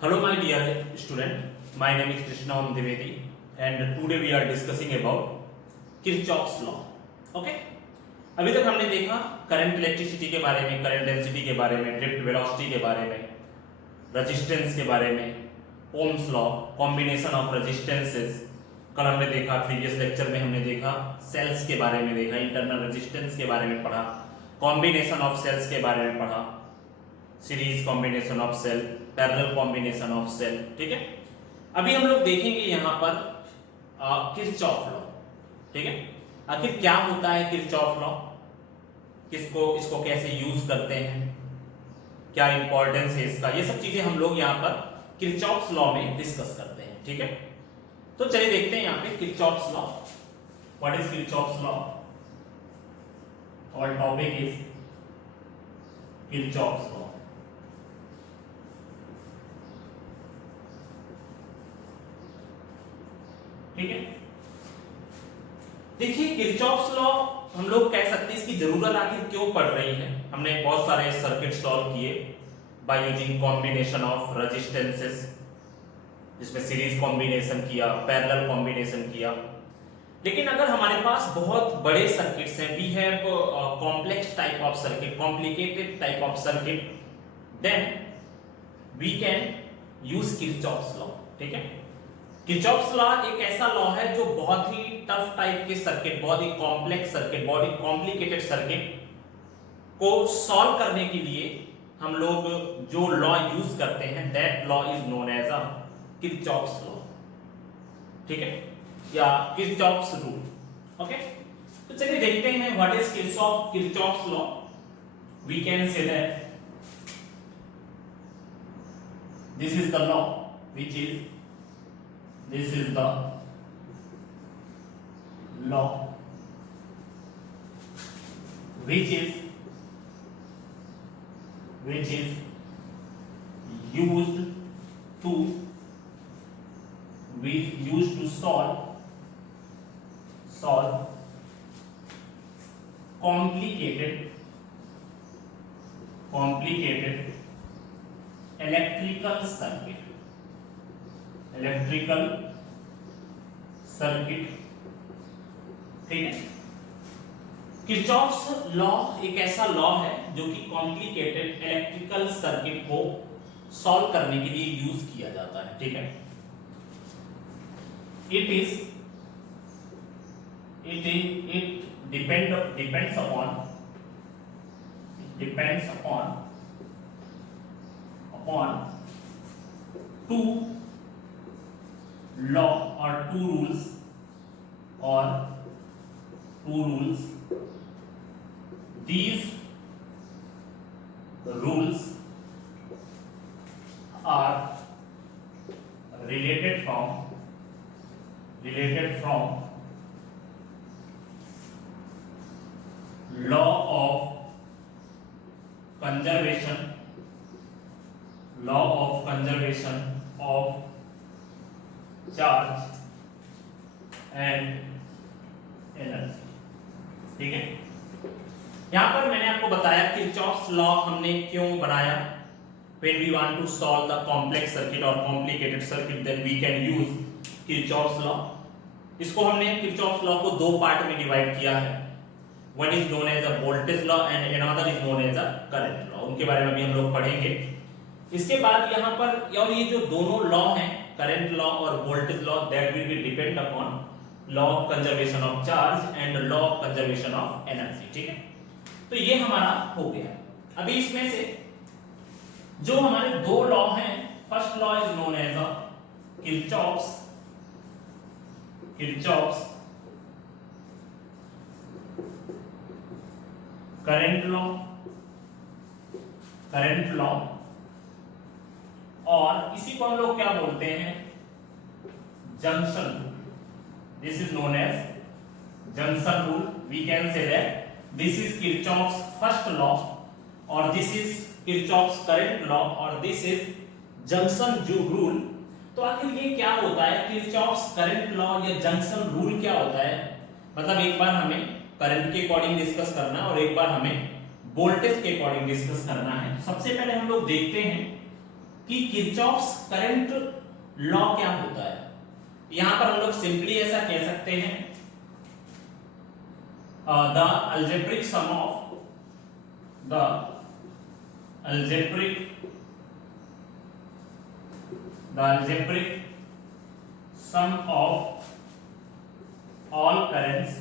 Hello my dear student, my name is Krishna Om Dwivedi and today we are discussing about Kirchhoff's law. Okay? अभी तक हमने देखा current electricity के बारे में, करंट डेंसिटी के बारे में, ड्रिफ्ट वेलोसिटी के बारे में, रेजिस्टेंस के बारे में, Ohm's law, combination of resistances. कल हमने देखा, प्रीवियस लेक्चर में हमने देखा सेल्स के बारे में देखा, इंटरनल रेजिस्टेंस के बारे में पढ़ा, कॉम्बिनेशन ऑफ सेल्स के बारे में पढ़ा, series combination of cell, parallel combination of cell. ठीक है, अभी हम लोग देखेंगे यहां पर किरचॉफ लॉ। ठीक है, आखिर क्या होता है किरचॉफ लॉ, इसको कैसे यूज करते हैं, क्या इंपॉर्टेंस है इसका, ये सब चीजें हम लोग यहाँ पर किरचॉफ्स लॉ में डिस्कस करते हैं। ठीक है, तो चलिए देखते हैं यहाँ पे Kirchhoff's law. What is Kirchhoff's law? और टॉपिक इज किरचॉफ्स लॉ। ठीक है, देखिए किरचॉफ्स लॉ हम लोग कह सकते हैं इसकी जरूरत आखिर क्यों पड़ रही है। हमने बहुत सारे सर्किट सॉल्व किए by using combination of resistances, जिसमें सीरीज कॉम्बिनेशन किया, पैरेलल कॉम्बिनेशन किया। लेकिन अगर हमारे पास बहुत बड़े सर्किट्स हैं, we have complex type of circuit, complicated type of circuit, then we can use Kirchhoff's law. ठीक है, किरचॉफ्स लॉ एक ऐसा लॉ है जो बहुत ही टफ टाइप के सर्किट, बहुत ही कॉम्प्लेक्स सर्किट, बहुत ही कॉम्प्लिकेटेड सर्किट को सॉल्व करने के लिए हम लोग जो लॉ यूज करते हैं, that law is known as a Kirchhoff's law. ठीक है, या किरचॉफ्स रूल। ओके, तो चलिए देखते हैं what is Kirchhoff's law. We can say that this is the law which is this is the law which is used to solve complicated electrical circuit। ठीक है, Kirchhoff's law एक ऐसा law है जो कि कॉम्प्लिकेटेड इलेक्ट्रिकल सर्किट को solve करने के लिए यूज किया जाता है। ठीक है, it depends upon two law or two rules these rules are related from law of conservation of charge and energy. ठीक है, यहां पर मैंने आपको बताया किरचॉफ्स लॉ हमने क्यों बनाया। When we want to solve the complex circuit और complicated circuit, then we can use Kirchhoff's law. इसको हमने किरचॉफ्स लॉ को दो पार्ट में डिवाइड किया है। One is known as a voltage law and another is known as a current law. उनके बारे में भी हम लोग पढ़ेंगे। इसके बाद यहां पर और ये जो दोनों लॉ हैं, करंट लॉ और voltage law, that will be depend upon law of conservation of charge and law of conservation of energy. ठीक है, तो ये हमारा हो गया। अभी इसमें से जो हमारे दो लॉ हैं, first law is known as a Kirchhoff's current law, और इसी को हम लोग क्या बोलते हैं, junction rule. This is known as junction rule. We can say that this is Kirchhoff's first law और this is Kirchhoff's current law और दिस इज जंक्शन रूल। तो आखिर ये क्या होता है, किरचॉफ्स करंट लॉ या जंक्शन रूल क्या होता है? मतलब एक बार हमें करंट के अकॉर्डिंग डिस्कस करना है और एक बार हमें वोल्टेज के अकॉर्डिंग डिस्कस करना है। सबसे पहले हम लोग देखते हैं कि किरचॉफ्स करंट लॉ क्या होता है। यहां पर हम लोग सिंपली ऐसा कह सकते हैं, the algebraic sum of the algebraic sum of all currents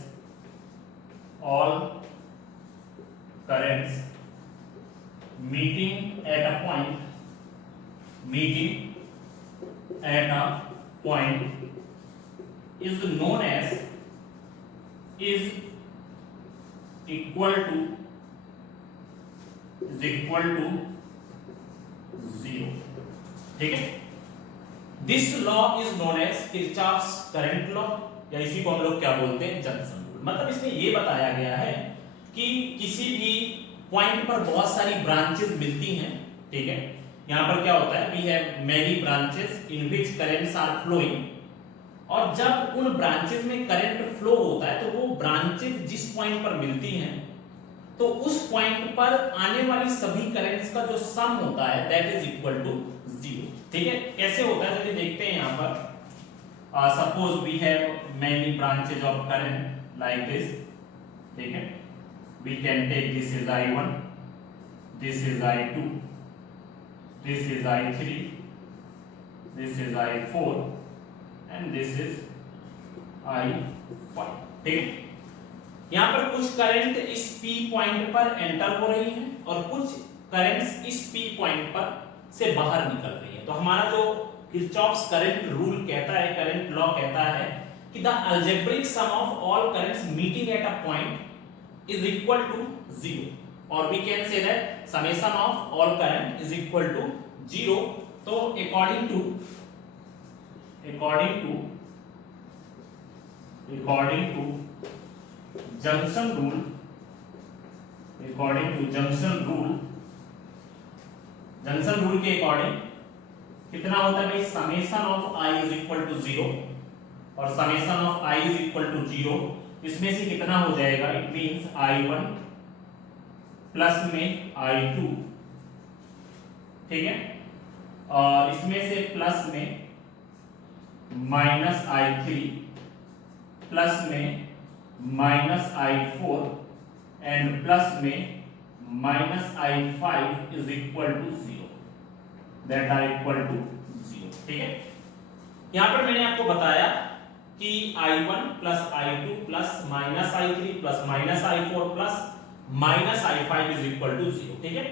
meeting at a point is known as is equal to 0। ठीक है, this law is known as Kirchhoff's current law, या इसी को हम लोग क्या बोलते हैं, जंक्शन रूल। मतलब इसमें ये बताया गया है कि किसी भी पॉइंट पर बहुत सारी ब्रांचेस मिलती हैं। ठीक है, यहाँ पर क्या होता है, we have many branches in which currents are flowing, और जब उन ब्रांचेस में करंट फ्लो होता है तो वो ब्रांचेस जिस पॉइंट पर मिलती हैं तो उस पॉइंट पर आने वाली सभी करंट्स का जो सम होता है दैट इज इक्वल टू 0। ठीक है, कैसे होता है चलिए देखते हैं। यहाँ पर suppose we have many branches of current like this. ठीक है, we can take this is I1, this is I2, this is I3, this is I4 and this is I5। ठीक है, यहाँ पर कुछ करंट इस P पॉइंट पर enter हो रही है और कुछ करंट्स इस P पॉइंट पर से बाहर निकल रही है। तो हमारा जो किरचॉफ्स करंट रूल कहता है, करंट लॉ कहता है कि the algebraic sum of all currents meeting at a point is equal to 0, और we can say that summation of all current is equal to 0। तो according to junction rule, junction rule के according कितना होता है भाई, summation of I is equal to 0 और summation of I is equal to 0, इसमें से कितना हो जाएगा, इट मींस I1 प्लस में I2। ठीक है, और इसमें से प्लस में माइनस I3 प्लस में माइनस I4 एंड प्लस में minus I5 is equal to 0, that are equal to 0। ठीक है, यहां पर मैंने आपको बताया कि I1 plus I2 plus minus I3 plus minus I4 plus minus I5 is equal to 0। ठीक है,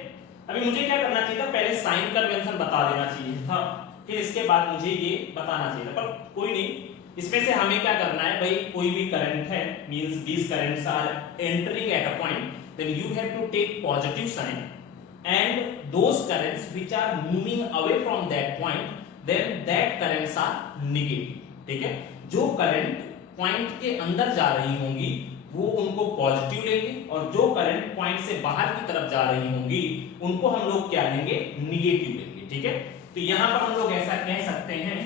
अभी मुझे क्या करना चाहिए था, पहले साइन कन्वेंशन बता देना चाहिए था, फिर इसके बाद मुझे ये बताना चाहिए था, पर कोई नहीं। इसमें से हमें क्या करना है भाई, कोई भी करंट है means these currents are entering at a point, then you have to take positive sign, and those currents which are moving away from that point then that currents are negative. ठीक है, जो current point के अंदर जा रही होंगी वो उनको पॉजिटिव लेंगे, और जो करंट पॉइंट से बाहर की तरफ जा रही होंगी उनको हम लोग क्या लेंगे, नेगेटिव लेंगे। ठीक है, तो यहां पर हम लोग ऐसा कह सकते हैं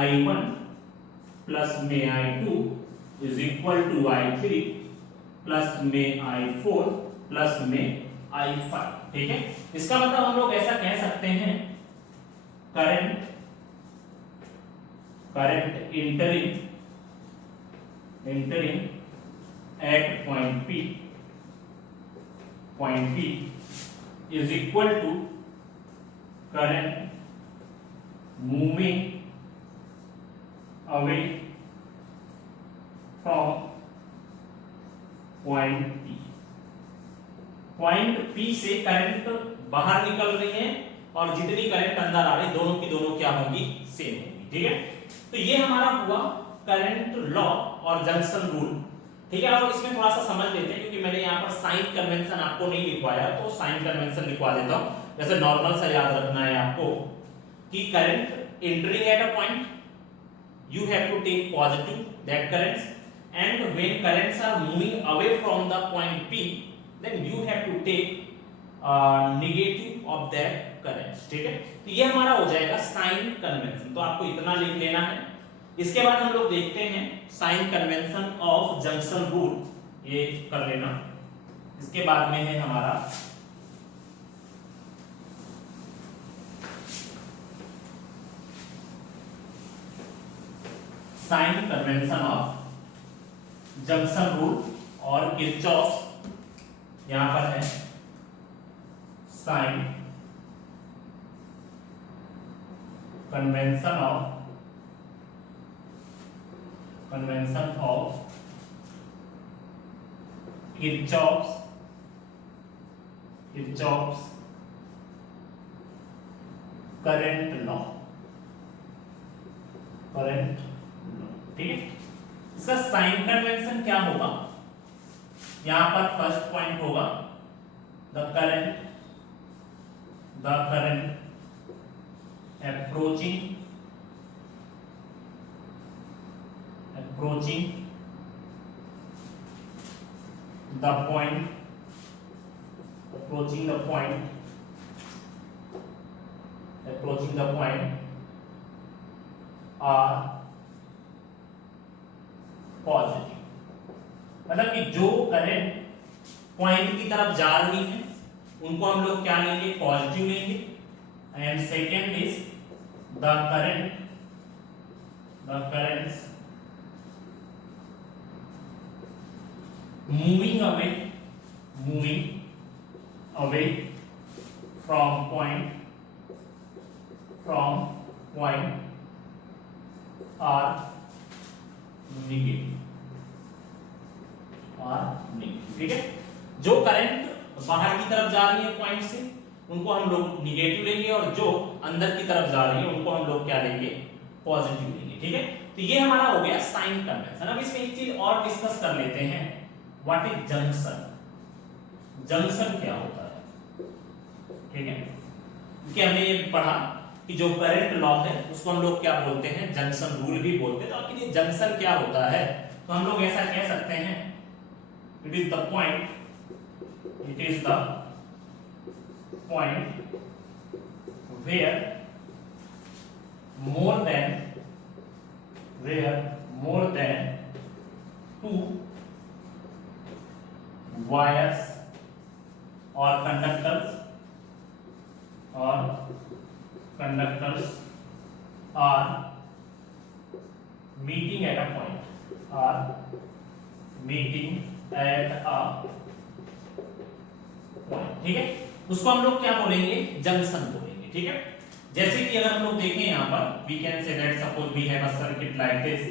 I1 प्लस में I2 is equal to I3 plus में I4 प्लस में I5। ठीक है, इसका मतलब हम लोग ऐसा कह सकते हैं current entering at point P is equal to current moving away from point P। Point P से करंट बाहर निकल रही है और जितनी करंट अंदर आ रही दोनों की दोनों क्या होंगी, सेम होंगी। ठीक है, तो ये हमारा हुआ करंट लॉ और जंक्शन रूल। ठीक है, और इसमें थोड़ा सा समझ लेते हैं क्योंकि मैंने यहाँ पर साइन कन्वेंशन आपको नहीं लिखवाया, तो साइन कन्वेंशन लिखवा देता हूँ। जैसे नॉर्मल सा याद रखना है आपको कि current entering at a point you have to take positive that currents, and when currents are moving away from the point P then you have to take negative of that currents। ठीक है, तो ये हमारा हो जाएगा sign convention, तो आपको इतना लिख लेना है। इसके बाद हम लोग देखते हैं sign convention of junction rule, ये कर लेना। इसके बाद में है हमारा sign convention of junction rule और किरचॉफ यहां पर है sign convention of Kirchhoff's current law, ठीक है। इसका साइन कन्वेंशन क्या होगा, यहां पर फर्स्ट पॉइंट होगा the current approaching the point are positive, मतलब कि जो करंट पॉइंट की तरफ जा रही है उनको हम लोग क्या लेंगे, पॉजिटिव लेंगे। And second is the currents moving away from point are negative, ठीक है। जो करंट बाहर की तरफ जा रही है पॉइंट से उनको हम लोग निगेटिव लेंगे और जो अंदर की तरफ जा रही है उनको हम लोग क्या लेंगे, पॉजिटिव लेंगे, ठीक है। तो ये हमारा हो गया साइन कन्वेंशन। अब इसमें एक चीज और डिस्कस कर लेते हैं, व्हाट इज जंक्शन, जंक्शन क्या होता है, ठीक है। क्योंकि हमने ये पढ़ा कि जो करंट लॉ है उसको हम लोग क्या बोलते हैं, जंक्शन रूल भी बोलते हैं। तो आखिर ये जंक्शन क्या होता है, तो हम लोग ऐसा कह सकते हैं, it is the point where more than two wires or conductors are meeting at a point, ठीक है। उसको हम लोग क्या बोलेंगे, जंक्शन बोलेंगे, ठीक है। जैसे कि अगर हम लोग देखें यहां पर, we can say that suppose we have a circuit like this,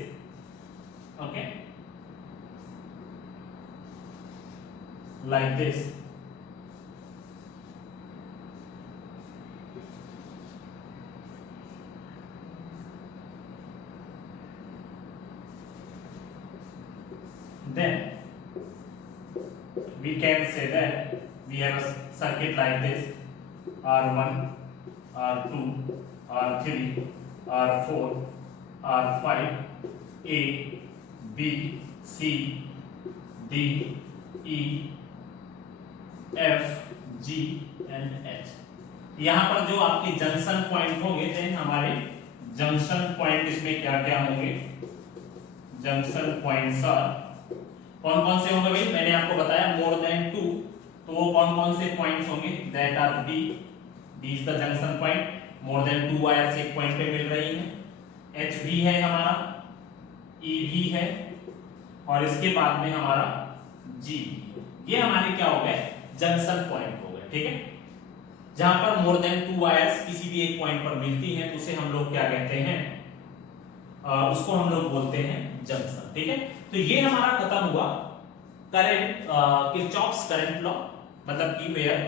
okay, like this, then we can say that we have a circuit like this, R1, R2, R3, R4, R5, A, B, C, D, E, F, G and H। यहाँ पर जो आपके junction point होंगे, then हमारे junction point इसमें क्या क्या होंगे, जंक्शन पॉइंट्स आर, कौन कौन से होंगे भाई, मैंने आपको बताया मोर देन 2, तो वो कौन कौन से पॉइंट्स होंगे, that R D is the junction point, more than 2 wires एक पॉइंट पे मिल रही हैं, एच भी है हमारा, ई भी है, और इसके बाद में हमारा जी, ये हमारे क्या हो गए, जंक्शन पॉइंट हो गए, ठीक है। जहां पर मोर देन 2 वायर्स किसी भी एक पॉइंट पर मिलती हैं तो उसे हम लोग क्या कहते हैं, उसको हम लोग बोलते हैं जंक्शन, ठीक है। तो ये हमारा खत्म हुआ करंट, किरचॉफ्स करंट लॉ, मतलब कि where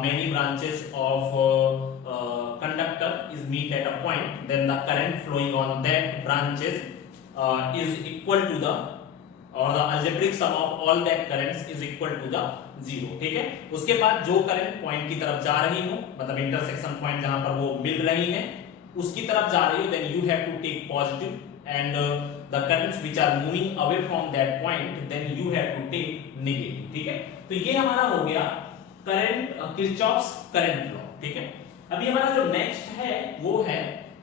many branches of conductor is meet at a point, then the current flowing on that branches is equal to the, or the algebraic sum of all that currents is equal to the 0, ठीक है। उसके बाद जो current point की तरफ जा रही हो, मतलब इंटरसेक्शन पॉइंट जहां पर वो मिल रही है उसकी तरफ जा रही हो, then you have to take positive, and the currents which are moving away from that point then you have to take negative, ठीक है। तो ये हमारा हो गया करंट, किरचॉफ्स करंट लॉ, ठीक है। अभी हमारा जो नेक्स्ट है वो है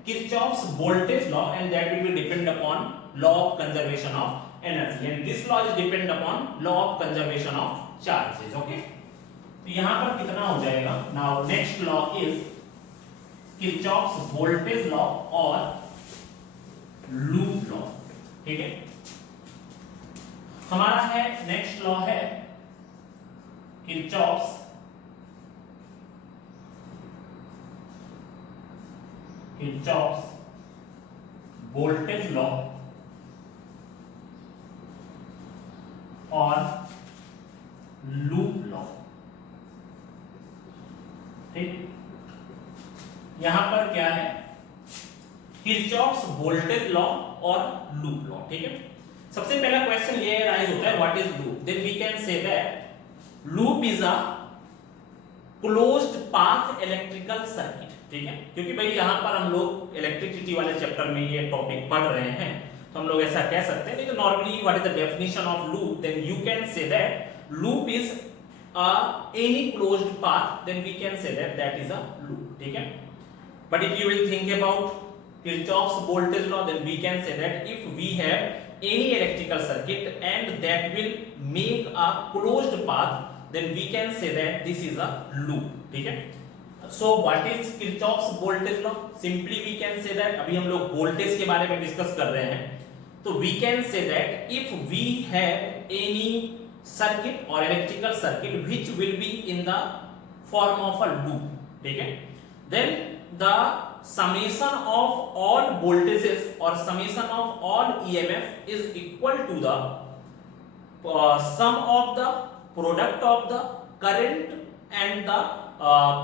Kirchhoff's voltage law, and that will be depend upon law of conservation of energy, and this law is depend upon law of conservation of charges, okay. तो यहां पर कितना हो जाएगा, now next law is Kirchhoff's voltage law और loop law, ठीक है। हमारा है नेक्स्ट लॉ है किरचॉफ्स वोल्टेज लॉ और लूप लॉ। ठीक, यहां पर क्या है, किरचॉफ्स वोल्टेज लॉ और लूप लॉ। ठीक है, सबसे पहला क्वेश्चन ये राइज होता है what is loop. Then we can say that loop is a closed path electrical circuit. ठीक है, क्योंकि भाई यहां पर हम लोग इलेक्ट्रिसिटी वाले चैप्टर में ये टॉपिक पढ़ रहे हैं तो हम लोग ऐसा कह सकते हैं। लेकिन normally what is the definition of loop, then you can say that loop is any closed path, then we can say that that is a loop. ठीक है, but if you will think about Kirchhoff's voltage law, then we can say that if we have any electrical circuit and that will make a closed path, then we can say that this is a loop. ठीक है, so what is Kirchhoff's voltage law? Simply we can say that अभी हम लोग voltage के बारे में discuss कर रहे हैं, तो we can say that if we have any circuit or electrical circuit which will be in the form of a loop, ठीक है, then the summation of all voltages or summation of all EMF is equal to the sum of the product of the current and the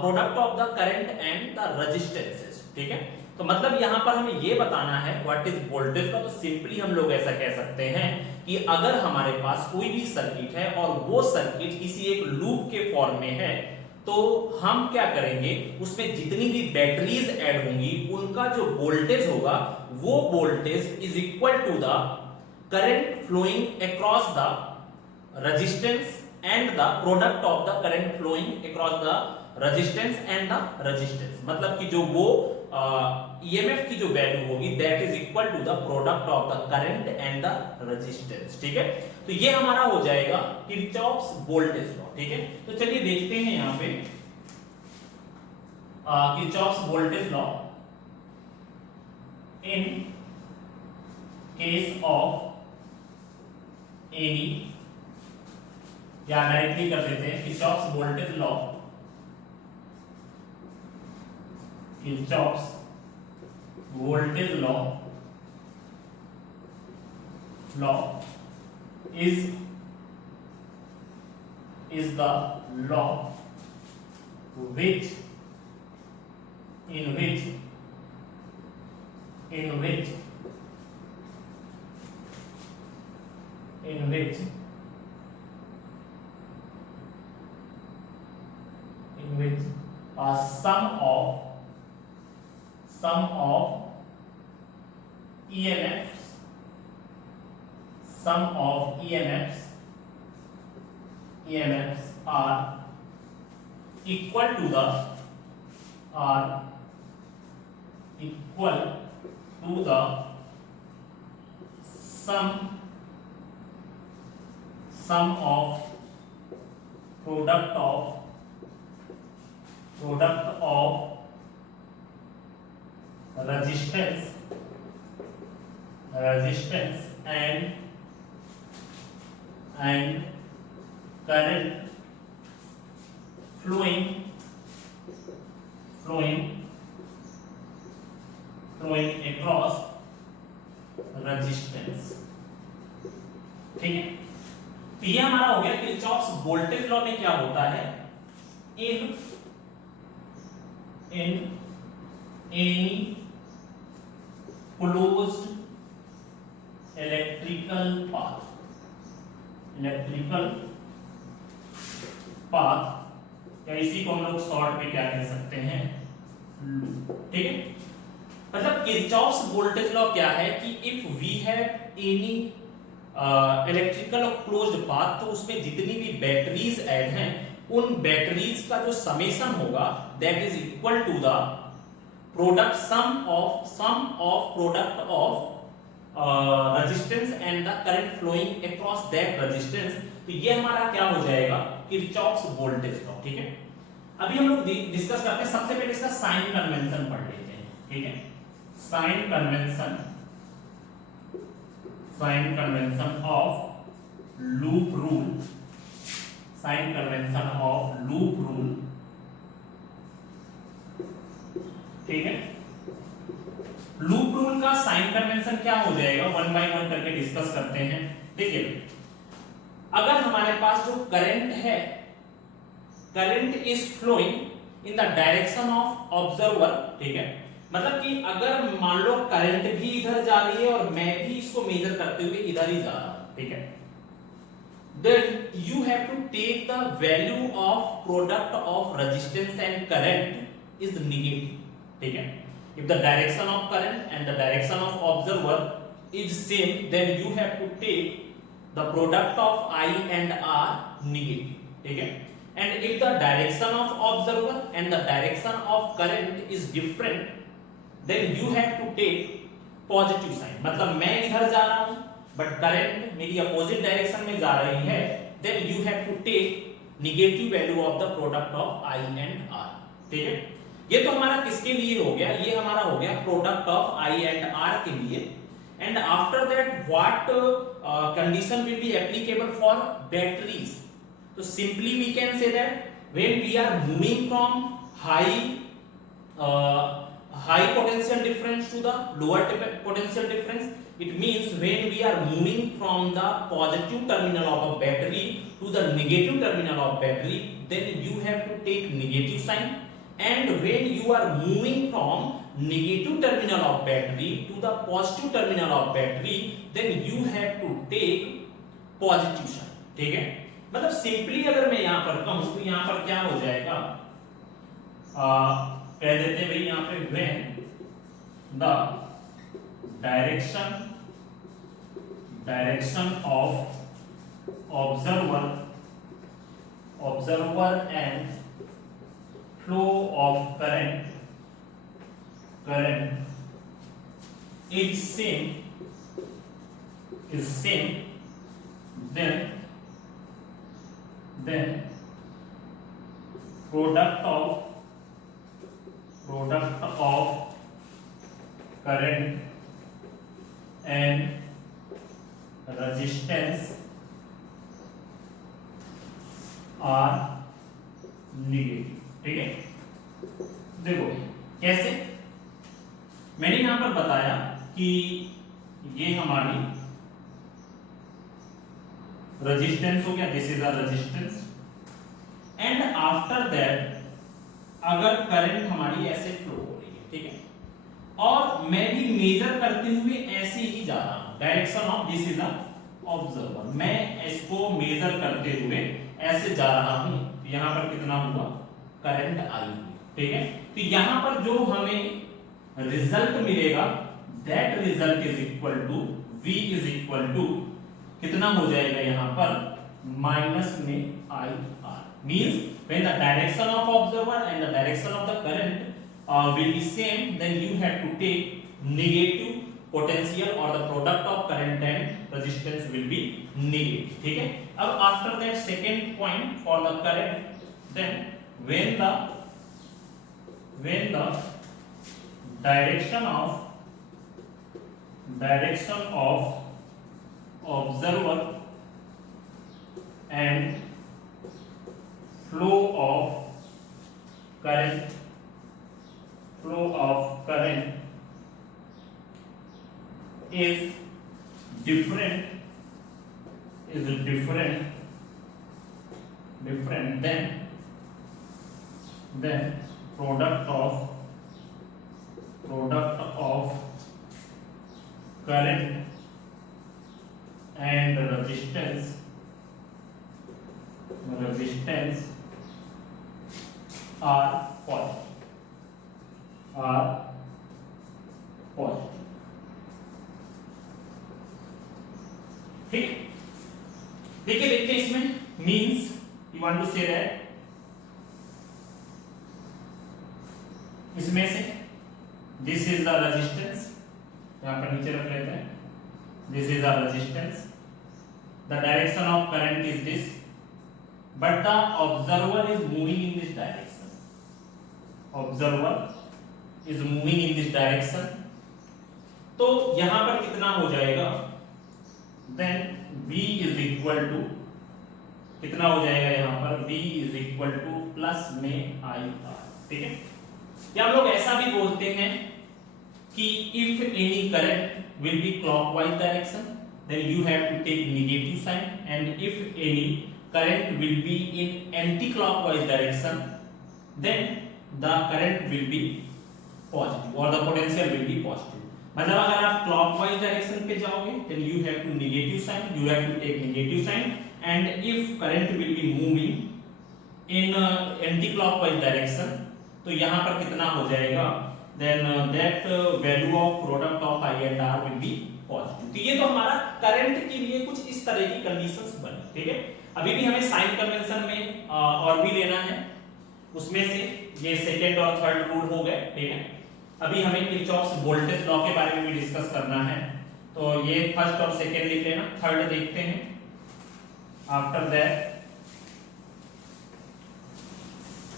product of the current and the resistances. ठीक है, तो मतलब यहां पर हमें ये बताना है व्हाट इज वोल्टेज का। तो सिंपली हम लोग ऐसा कह सकते हैं कि अगर हमारे पास कोई भी सर्किट है और वो सर्किट किसी एक लूप के फॉर्म में है, तो हम क्या करेंगे, उसमें जितनी भी बैटरीज ऐड होंगी उनका जो वोल्टेज होगा वो voltage is equal to the current flowing across the resistance and the product of the current flowing across the resistance and the resistance. मतलब कि जो वो ईएमएफ की जो वैल्यू होगी that is equal to the product of the current and the resistance. ठीक है, तो ये हमारा हो जाएगा किरचॉफ्स वोल्टेज लॉ। ठीक है, तो चलिए देखते हैं यहां पे Kirchhoff's voltage law in case of any, या डायरेक्टली कर देते हैं Kirchhoff's voltage law, Kirchhoff's voltage law is the law which in which a sum of EMFs are equal to the sum of product of resistance and current flowing across resistance। ठीक है, तो ये हमारा हो गया किरचॉफ्स वोल्टेज लॉ में क्या होता है, इन any closed electrical path, या इसी को हम लोग शॉर्ट में क्या कह सकते हैं, ठीक है। मतलब किरचॉफ्स वोल्टेज लॉ क्या है कि if we have any electrical closed path, तो उसमें जितनी भी बैटरीज ऐड हैं उन बैटरीज का जो समेशन होगा that is equal to the product sum of product of resistance and the current flowing across that resistance. तो ये हमारा क्या हो जाएगा, किरचॉफ्स वोल्टेज लॉ। ठीक है, अभी हम लोग डिस्कस करते हैं, सबसे पहले इसका साइन कन्वेंशन पढ़ लेते हैं। ठीक है, sign convention sign convention of loop rule, sign convention of loop rule, ठीक है। लूप रूल का साइन कन्वेंशन क्या हो जाएगा, वन बाय वन करके डिस्कस करते हैं। देखिए, अगर हमारे पास जो करंट है, current is flowing in the direction of observer, ठीक है, मतलब कि अगर मान लो करंट भी इधर जा रही है और मैं भी इसको मेजर करते हुए इधर ही जा रहा हूं, ठीक है, then you have to take the value of product of resistance and current is negative, ठीक है। If the direction of current and the direction of observer is same, then you have to take the product of I and R negative, ठीक है। And if the direction of observer and the direction of current is different, then you have to take positive sign, मतलब मैं इधर जा रहा हूं but current मेरी opposite direction में जा रही है, then you have to take negative value of the product of I and R, ठीक है। ये तो हमारा किसके लिए हो गया, ये हमारा हो गया product of I and R के लिए। And after that what condition will be applicable for batteries, तो simply we can say that when we are moving from high potential difference to the lower potential difference, it means when we are moving from the positive terminal of a battery to the negative terminal of battery, then you have to take negative sign, and when you are moving from negative terminal of battery to the positive terminal of battery, then you have to take positive sign, ठीक है। मतलब simply अगर मैं यहां पर कहूं तो यहां पर क्या हो जाएगा, कह देते भाई यहां पे when the direction of observer and flow of current is same, then product of current and resistance are negative, ठीक है। देखो कैसे, मैंने यहां पर बताया कि ये हमारी रेजिस्टेंस हो गया, this is a resistance, and after that अगर करंट हमारी ऐसे फ्लो हो रही है, ठीक है, और मैं भी मेजर करते हुए ऐसे ही जा रहा हूं, direction of this is a observer, मैं इसको मेजर करते हुए ऐसे जा रहा हूं, तो यहां पर कितना हुआ, करंट आई, ठीक है। तो यहां पर जो हमें रिजल्ट मिलेगा, that result is equal to V is equal to कितना हो जाएगा यहां पर, माइनस में I R, means when the direction of observer and the direction of the current will be same, then you have to take negative potential or the product of current and resistance will be negative, ठीक है। अब after that second point for the current, then when the direction of observer and flow of current is different than product of current and resistance are positive, ठीक है। देखिए देखते हैं इसमें, means you want to say that इसमें से this is the resistance, यहां पर नीचे रख लेते हैं, this is the resistance, the direction of current is this, but the observer is moving in this direction, तो यहां पर कितना हो जाएगा, then V is equal to कितना हो जाएगा यहाँ पर, V is equal to plus में IR, ठीक है। या हम लोग ऐसा भी बोलते हैं कि if any current will be clockwise direction then you have to take negative sign, and if any current will be in anti clockwise direction then the current will be positive और the potential will be positive. मतलब अगर आप clockwise direction पे जाओगे then you have to negative sign, you have to take negative sign, and if current will be moving in anti clockwise direction तो यहाँ पर कितना हो जाएगा, then that value of product of I and R will be positive। तो ये तो हमारा करंट के लिए कुछ इस तरह की कंडीशंस बनी, ठीक है। अभी भी हमें साइन कन्वेंशन में और भी लेना है, उसमें से ये सेकंड और थर्ड रूल हो गए, ठीक है। अभी हमें किरचॉफ्स वोल्टेज लॉ के बारे में भी डिस्कस करना है, तो ये फर्स्ट और सेकंड लिख लेना, थर्ड देखते हैं। After that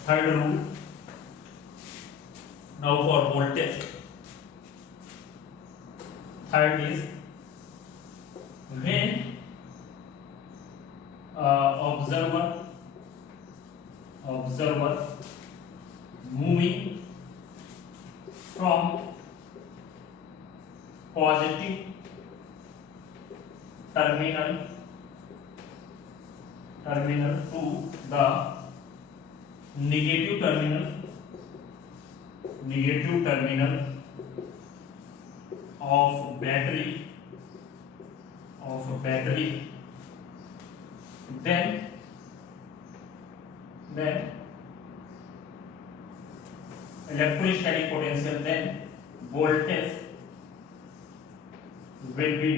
third rule, now for voltage, third is when observer moving from positive terminal to the negative terminal of battery then electrostatic potential, then voltage will be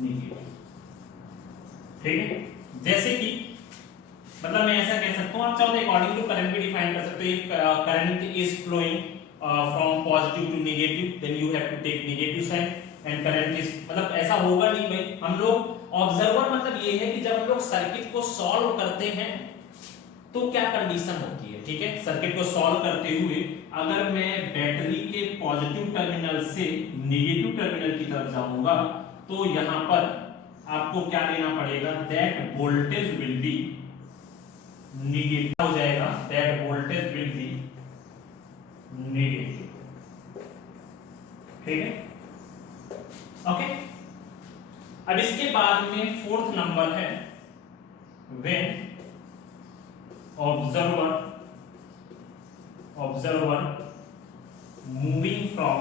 negative, ठीक है। जैसे कि मतलब मैं ऐसा कह सकता हूँ, आप चाहो तो अकॉर्डिंग टू करंट भी डिफाइन कर सकते हो। If current is flowing from positive to negative then you have to take negative sign, and current is, मतलब ऐसा होगा नहीं भाई। हम लोग ऑब्जर्वर मतलब ये है कि जब हम लोग सर्किट को सॉल्व करते हैं तो क्या कंडीशन होती है, ठीक है। सर्किट को सॉल्व करते हुए अगर मैं बैटरी के पॉजिटिव टर्मिनल से नेगेटिव टर्मिनल की तरफ जाऊंगा तो यहाँ पर आपको क्या लेना पड़ेगा, that voltage will be negative हो जाएगा, that voltage will be negative, ठीक है, ओके। अब इसके बाद में फोर्थ नंबर है when observer moving from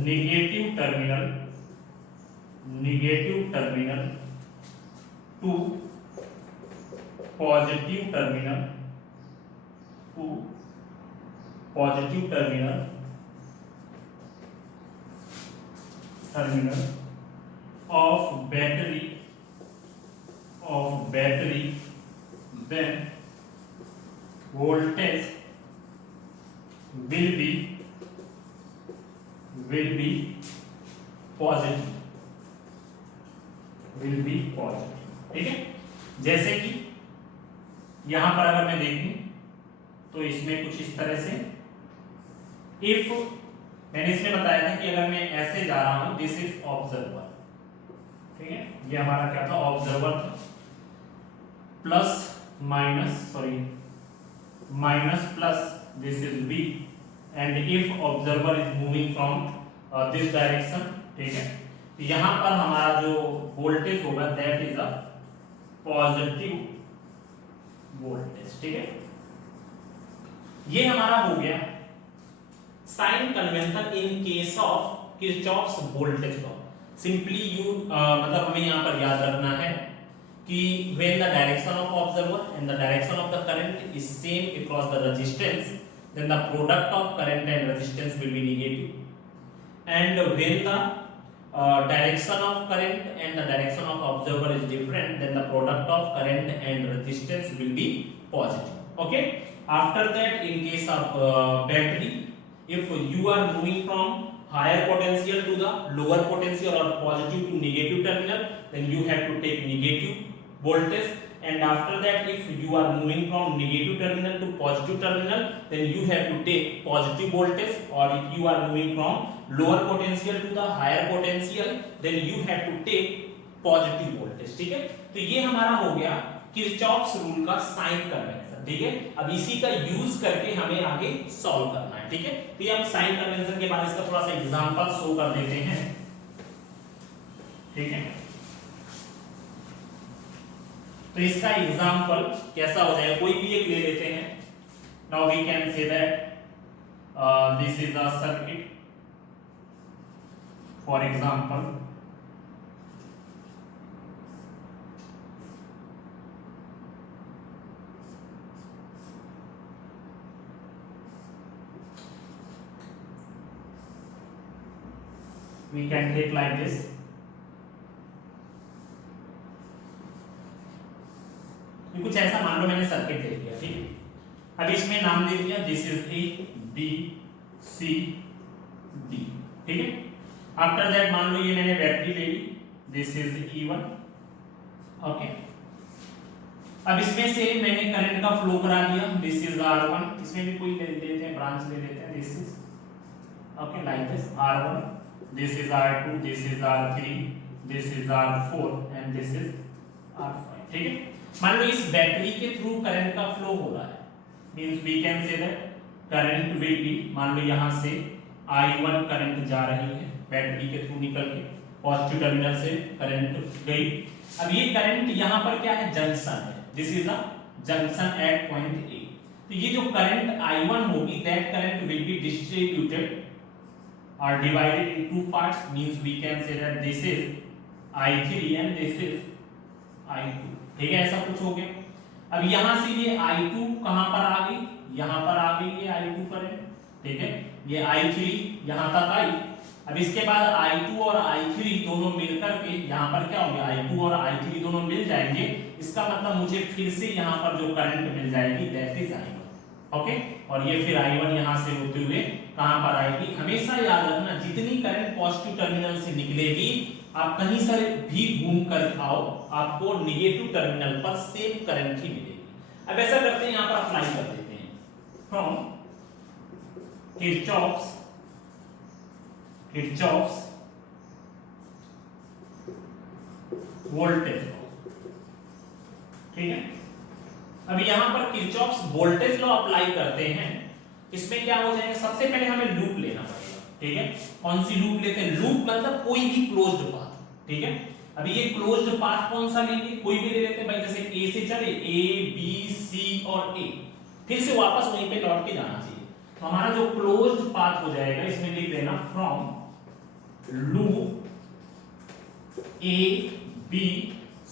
negative terminal to positive terminal of battery, then voltage will be positive, ठीक है। जैसे कि यहां पर अगर मैं देखूं तो इसमें कुछ इस तरह से, इफ मैंने इसमें बताया था कि अगर मैं ऐसे जा रहा हूं, दिस इज ऑब्जर्वर, ठीक है, ये हमारा क्या था, ऑब्जर्वर था, plus minus plus this is B, and if observer is moving from this direction, ठीक है, यहां पर हमारा जो वोल्टेज होगा that is a positive voltage, ठीक है। ये हमारा हो गया sign convention in case of Kirchhoff's voltage law. Simply you मतलब हमें यहां पर याद रखना है कि when the direction of observer and the direction of the current is same across the resistance then the product of current and resistance will be negative, and when the direction of current and the direction of observer is different then the product of current and resistance will be positive, okay। After that in case of battery, if you are moving from higher potential to the lower potential or positive to negative terminal then you have to take negative voltage, and after that if you are moving from negative terminal to positive terminal, then you have to take positive voltage, or if you are moving from lower potential to the higher potential, then you have to take positive voltage. ठीक है, तो ये हमारा हो गया Kirchhoff's rule का sign convention. ठीक है, अब इसी का यूज करके हमें आगे सॉल्व करना है। ठीक है, तो ये हम साइन कन्वेंशन के बाद इसका थोड़ा सा एग्जांपल शो कर देते हैं। ठीक है, तो इसका एग्जांपल कैसा हो जाएगा, कोई भी एक ले लेते हैं। Now we can say that this is a circuit, for example we can take like this। कुछ ऐसा मान लो मैंने सर्किट दे दिया। ठीक है, अब इसमें नाम दे दिया this is A B C D. ठीक है, आफ्टर दैट मान लो ये मैंने बैटरी ले ली, दिस इज E1। ओके, अब इसमें से मैंने करंट का फ्लो करा दिया, दिस इज R1। इसमें भी कोई ले लेते हैं, ब्रांच ले लेते हैं, this is okay like this R1, this is R2, this is R3, this is R4 and this is R5। ठीक है, मान लो इस बैटरी के थ्रू करंट का फ्लो हो रहा है, means we can say that current will be, मान लो यहां से I1 करंट जा रही है बैटरी के थ्रू निकल के, पॉजिटिव टर्मिनल से करंट गई। अब ये करंट यहां पर क्या है, जंक्शन है, this is a junction at point A. तो ये जो करंट I1 होगी, that current will be distributed are divided in two parts, means we can say that this is I3 and this is I2। ठीक है, ऐसा कुछ हो गया। अब यहां से ये I2 कहां पर आ गई, यहां पर आ गई ये I2 करंट। ठीक है, ये I3 यहां तक आई। अब इसके बाद I2 और I3 दोनों मिलकर के यहां पर क्या हो गया, I2 और I3 दोनों मिल जाएंगे। इसका मतलब मुझे फिर से यहां पर जो करंट मिल जाएगी दैट इज I1। ओके, और ये फिर I1 यहां से होते हुए कहां पर आएगी। हमेशा याद रखना, जितनी करंट पॉजिटिव टर्मिनल से निकलेगी, आप कहीं से भी घूम कर आओ, आपको नेगेटिव टर्मिनल पर सेम करंट ही मिलेगी। अब ऐसा करते हैं, यहां पर अप्लाई कर देते हैं फ्रॉम किरचॉफ्स वोल्टेज लॉ। ठीक है, अब यहां पर किरचॉफ्स वोल्टेज लॉ अप्लाई करते हैं। इसमें क्या हो जाएगा, सबसे पहले हमें लूप लेना पड़ेगा। ठीक है, कौन सी लूप लेते हैं, लूप मतलब कोई भी क्लोज्ड पाथ। ठीक है, अभी ये क्लोज्ड पाथ कौन सा लेंगे, कोई भी ले लेते हैं भाई, जैसे ए से चले, ए बी सी और ए, फिर से वापस वहीं पे लौट के जाना चाहिए। तो हमारा जो क्लोज्ड पाथ हो जाएगा, इसमें लिख देना from loop A B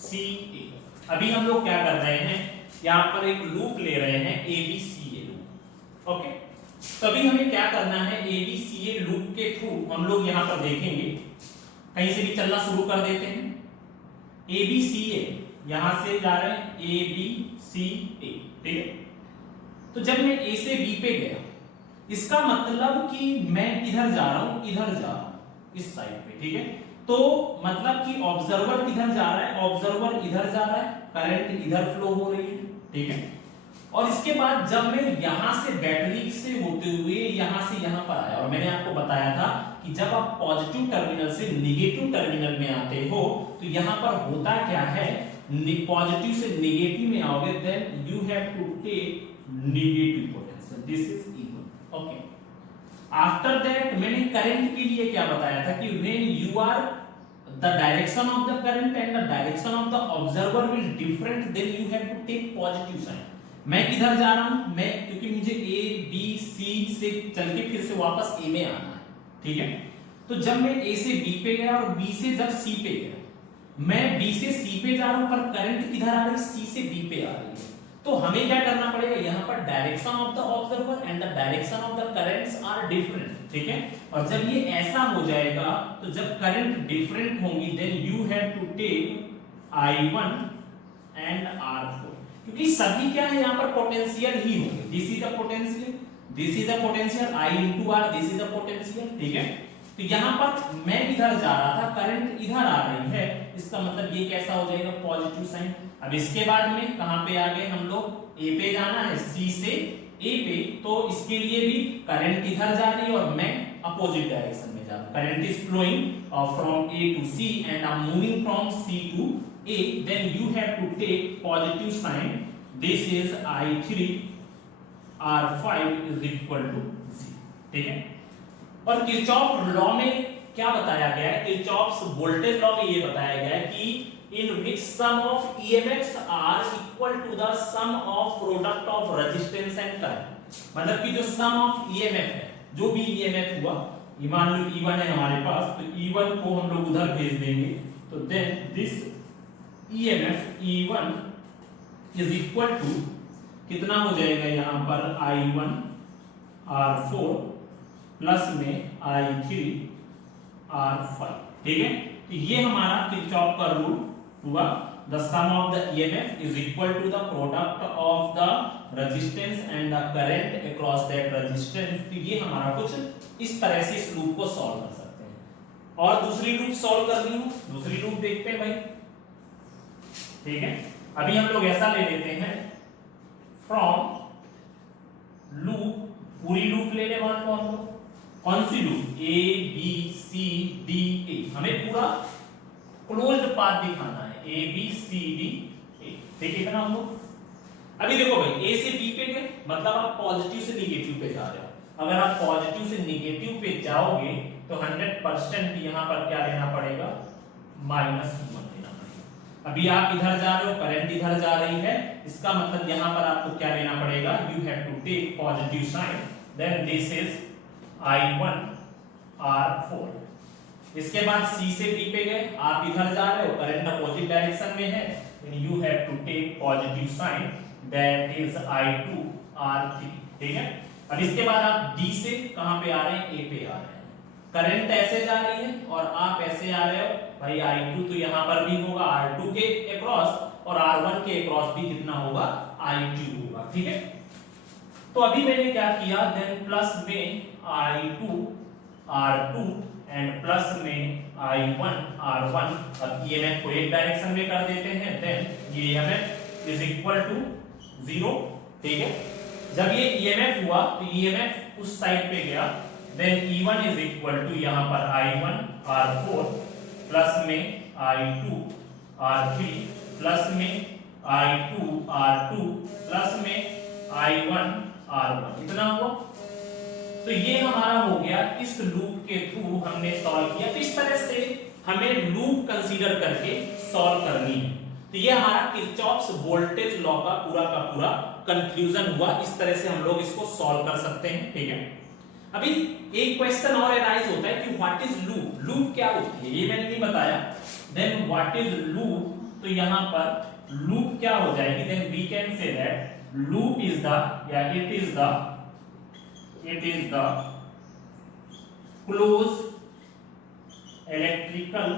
C A. अभी हम लोग क्या कर रहे हैं, यहां पर एक लूप ले रहे हैं A B C A loop. Okay, तभी हमें क्या करना है, A B C A loop के थ्रू हम लोग यहां पर देखेंगे, कहीं से भी चलना शुरू कर देते हैं। ए बी सी ए यहां से जा रहे हैं, ए बी सी ए। ठीक है, तो जब मैं ए से बी पे गया, इसका मतलब कि मैं इधर जा रहा हूं, इधर जा रहा हूं, इस साइड पे। ठीक है, तो मतलब कि ऑब्जर्वर किधर जा रहा है, ऑब्जर्वर इधर जा रहा है, करंट इधर फ्लो हो रही है। ठीक है, और इसके बाद जब मैं यहां से बैटरी से होते हुए यहां से यहां पर आया, और मैंने आपको बताया था कि जब आप पॉजिटिव टर्मिनल से नेगेटिव टर्मिनल में आते हो, तो यहां पर होता क्या है, पॉजिटिव से नेगेटिव में आओगे, then you have to take negative potential, this is E1। Okay, after that मैंने करंट के लिए क्या बताया था कि when you are the direction of the current and the direction of the observer will different, then you have to take positive sign। मैं किधर जा रहा हूं, मैं क्योंकि मुझे A B C से चल के फिर से वापस A में आना है। ठीक है, तो जब मैं A से B पे गया और B से जब C पे गया, मैं B से C पे जा रहा हूं, पर करंट किधर आ रही है, C से B पे आ रही है। तो हमें क्या करना पड़ेगा, यहाँ पर direction of the observer and the direction of the currents are different. ठीक है, और जब ये ऐसा हो जाएगा, तो जब करंट डिफरेंट होंगी, then you have to take I1 and R4, क्योंकि सभी क्या है यहाँ पर पोटेंशियल ही होंगे। This is the potential, this is the potential, I into R, this is the potential. ठीक है, तो यहाँ पर मैं इधर जा रहा था, करंट इधर आ रही है, इसका मतलब ये कैसा हो जाएगा, पॉजिटिव साइन। अब इसके बाद में कहां पे आ गए हम लोग, ए पे जाना है, सी से ए पे, तो इसके लिए भी करंट इधर जा रही है और मैं अपोजिट डायरेक्शन में जा रहा हूं। Current is flowing from A to C and I am moving from C to A, then you have to take positive sign, this is I3 R5 is equal to 0, ठीक है। और Kirchhoff law में क्या बताया गया है, Kirchhoff's voltage law में ये बताया गया है कि in which sum of EMFs are equal to the sum of product of resistance and current, मतलब कि जो sum of EMF है, जो भी EMF हुआ, मान लो E1 है हमारे पास, तो E1 को हम लोग उधर भेज देंगे, तो then this EMF E1 is equal to कितना हो जाएगा यहाँ पर, I1 R4 प्लस में I3 R5, ठीक है। तो ये हमारा किरचॉफ का रूल हुआ, the sum of the EMF is equal to the product of the resistance and the current across that resistance। तो ये हमारा कुछ इस तरह से इस लूप को सॉल्व कर सकते हैं। और दूसरी लूप सॉल्व करनी हो, दूसरी लूप देखते हैं भाई, ठीक है। अभी हम लोग ऐसा ले लेते हैं, फ्रॉम लूप, पूरी लूप ले ले, मान लो हम लोग, कौन सी loop, A B C D A, हमें पूरा क्लोज्ड पाथ दिखाना है, ए बी सी डी ए, ठीक है ना हम लोग। अभी देखो भाई, ए से बी पे गए, मतलब आप पॉजिटिव से निगेटिव पे जा रहे हो। अगर आप पॉजिटिव से निगेटिव पे जाओगे तो 100% यहाँ पर क्या लेना पड़ेगा, -1 लेना पड़ेगा। अभी आप इधर जा रहे हो, करंट इधर जा रही है, इसका मतलब यहाँ पर आपको क्या लेना पड़ेगा, you have to take positive sign, then this is I1 R4। इसके बाद C से D पे गए, आप इधर जा रहे हो, करंट अपोजिट डायरेक्शन में है, then you have to take positive sign, that is I2 R3, ठीक है। अब इसके बाद आप D से कहां पे आ रहे हैं, A पे आ रहे हैं, करंट ऐसे जा रही है और आप ऐसे आ रहे हो, भाई I2 तो यहां पर भी होगा R2 के अक्रॉस, और R1 के अक्रॉस भी कितना होगा, I2 होगा, ठीक है। तो अभी मैंने क्या किया, देन प्लस में I2 R2 एंड प्लस में I1 R1, अब EMF को एक डायरेक्शन में कर देते हैं, देन ये EMF इज इक्वल टू 0, ठीक है। जब ये EMF हुआ तो EMF उस साइड पे गया, then E1 is equal to यहाँ पर I1 R4 प्लस में I2 R3 प्लस में I2 R2 प्लस में I1 R1, इतना हुआ। तो ये हमारा हो गया, इस लूप के थ्रू हमने सॉल्व किया। तो इस तरह से हमें लूप कंसीडर करके सॉल्व करनी है। तो ये हमारा किरचॉफ्स वोल्टेज लॉ का पूरा कंक्लूजन हुआ। इस तरह से हम लोग इसको सॉल्व कर सकते हैं, ठीक है। अभी एक क्वेश्चन और अराइज होता है कि व्हाट इज लूप, लूप क्या होती है, ये मैंने नहीं बताया। देन व्हाट इज लूप, तो यहाँ पर लूप क्या हो जाएगी, then we can say that loop is the, या it is the close electrical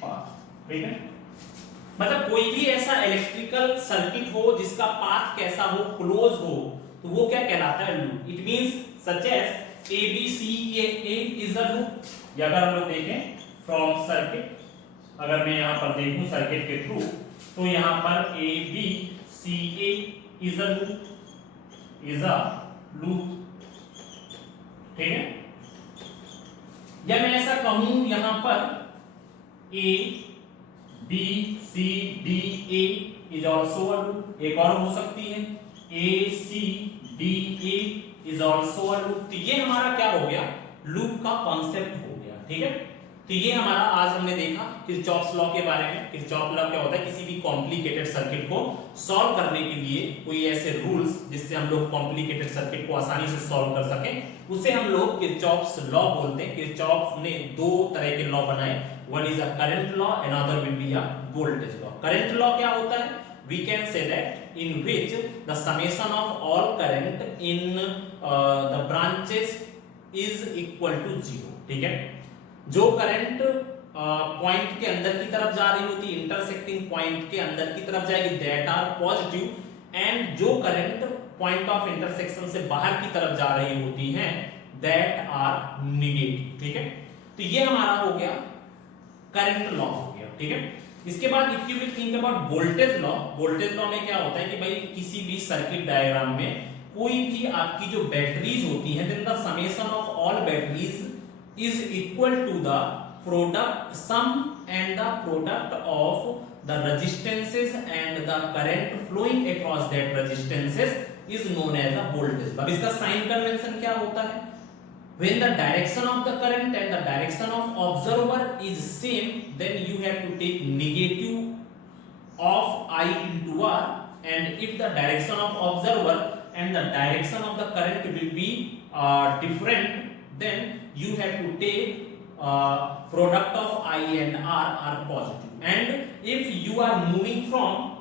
path, ठीक है। मतलब कोई भी ऐसा इलेक्ट्रिकल सर्किट हो जिसका पाथ कैसा हो, क्लोज हो, तो वो क्या कहलाता है, loop. It means such as A B C A is a loop. या अगर हम लोग देखें फ्रॉम सर्किट, अगर मैं यहां पर देखूं सर्किट के थ्रू, तो यहां पर A B C A is a loop, ठीक है। या मैं ऐसा कहूं यहां पर A B C D A is also a loop, एक और हो सकती है A C D A is also a loop. तो ये हमारा क्या हो गया, लूप का कॉन्सेप्ट हो गया, ठीक है। तो ये हमारा आज हमने देखा किरचॉफ्स लॉ के बारे में। किरचॉफ लॉ क्या होता है, किसी भी कॉम्प्लिकेटेड सर्किट को सॉल्व करने के लिए कोई ऐसे रूल्स जिससे हम लोग कॉम्प्लिकेटेड सर्किट को आसानी से सॉल्व कर सकें, उसे हम लोग किरचॉफ्स लॉ बोलते हैं। किरचॉफ ने दो तरह के लॉ बनाए, one is a current law, another will be a voltage law. Current law क्या होता है, we can say that in which the summation of all current in the branches is equal to 0, ठीक है। जो current point के अंदर की तरफ जा रही होती, इंटरसेक्टिंग पॉइंट के अंदर की तरफ जाएगी, दैट आर पॉजिटिव, एंड जो करंट पॉइंट ऑफ इंटरसेक्शन से बाहर की तरफ जा रही होती हैं दैट आर नेगेटिव। ठीक है, तो ये हमारा हो गया करंट लॉ हो गया। ठीक है, इसके बाद if you will think about voltage law, voltage law में क्या होता है कि भाई किसी भी सर्किट डायग्राम में कोई भी आपकी जो बैटरीज होती हैं, then the summation of all batteries is equal to the product sum and the product of the resistances and the current flowing across that resistances is known as a voltage। अब इसका sign convention क्या होता है? When the direction of the current and the direction of observer is same, then you have to take negative of I into R, and if the direction of observer and the direction of the current will be different, then you have to take product of I and R are positive, and if you are moving from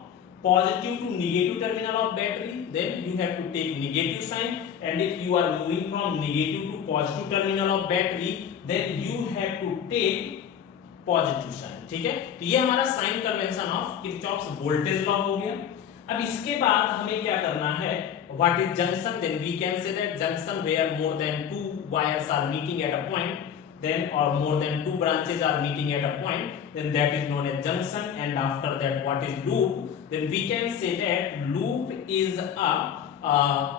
positive to negative terminal of battery, then you have to take negative sign, and if you are moving from negative to positive terminal of battery, then you have to take positive sign। ठीक है, तो ये हमारा sign convention of Kirchhoff's voltage law हो गया। अब इसके बाद हमें क्या करना है, what is junction? Then we can say that junction where more than 2 wires are meeting at a point, then or more than 2 branches are meeting at a point, then that is known as junction, and after that what is loop? Then we can say that loop is a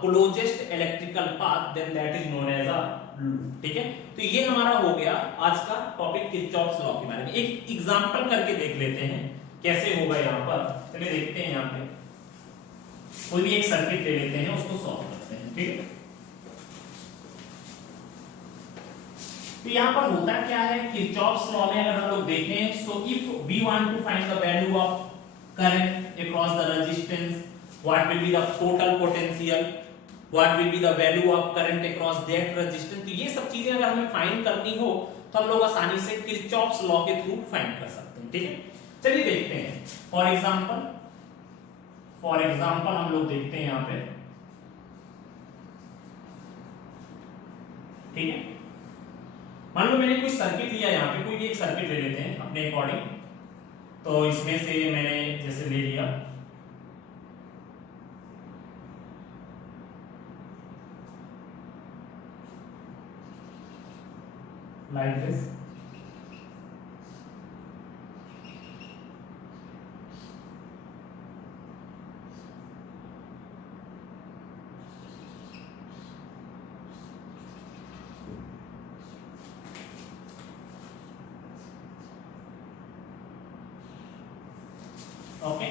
closest electrical path, then that is known as a loop। ठीक है, तो ये हमारा हो गया आज का topic Kirchhoff's law के बारे में। एक एग्जांपल करके देख लेते हैं कैसे होगा यहाँ पर। चलिए देखते हैं, यहाँ पे कोई भी एक सर्किट ले लेते हैं, उसको सॉल्व करते हैं। ठीक है, तो यहाँ पर होता क्या है किरचॉफ्स लॉ में, अगर हम लोग देखें, so if we want to find the value of current across the resistance, what will be the total potential, what will be the value of current across that resistance, तो ये सब चीजें अगर हमें फाइंड करनी हो तो हम लोग आसानी से किरचॉफ्स लॉ के थ्रू फाइंड कर सकते हैं। ठीक है, चलिए देखते हैं। फॉर एग्जांपल हम लोग देखते हैं यहाँ पे। ठीक है, मान लो मैंने कोई सर्किट लिया, यहाँ पे कोई भी एक सर्किट ले लेते हैं अपने अकॉर्डिंग। तो इसमें से मैंने जैसे ले लिया लाइक दिस, ओके।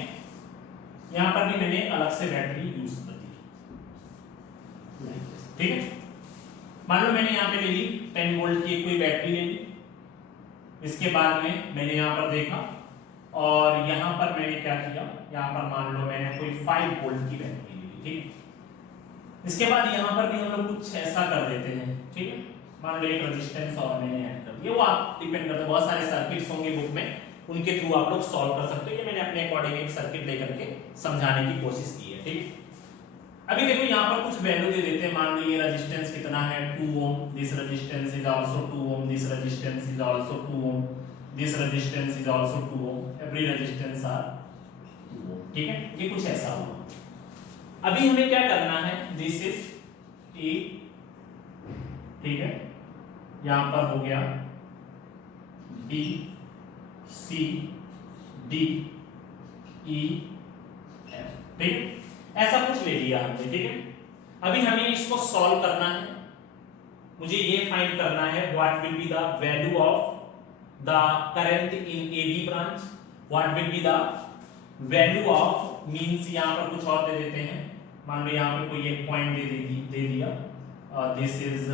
यहां पर भी मैंने अलग से बैटरी यूज कर दी। ठीक है, मान लो मैंने यहाँ पे ले ली 10 वोल्ट की कोई बैटरी ले ली। इसके बाद में मैंने यहाँ पर देखा और यहाँ पर मैंने क्या किया, यहाँ पर मान लो मैंने कोई 5 वोल्ट की बैटरी ले ली। ठीक, इसके बाद यहाँ पर भी हम लोग कुछ ऐसा कर देते हैं। ठीक है, मान लो एक रेजिस्टेंस और मैंने ऐड कर दिया, वो आप डिपेंड करता है, बहुत सारे सर्किट्स होंगे बुक में, उनके थ्रू आप लोग सॉल्व कर सकते हो। ये मैंने अपने अकॉर्डिंग एक सर्किट लेकर के समझाने की कोशिश की है। ठीक, अभी देखो यहाँ पर कुछ वैल्यू दे देते हैं। मान लो ये रेजिस्टेंस कितना है, 2 ohm, this resistance is also 2 ohm, this resistance is also 2 ohm, this resistance is also 2 ohm, every resistance are 2 ohm. ठीक है, ये कुछ ऐसा हुआ। अभी हमें क्या करना है, दिस इज ए, ठीक है, यहां पर हो गया बी, सी, डी, ई, एफ। ठीक, ऐसा कुछ ले लिया हमने। ठीक है, अभी हमें इसको सॉल्व करना है। मुझे ये फाइंड करना है what will be the value of the current in A B branch, what will be the value of, means यहां पर कुछ और दे देते हैं। मान लो यहां पे कोई एक पॉइंट दे दिया, this is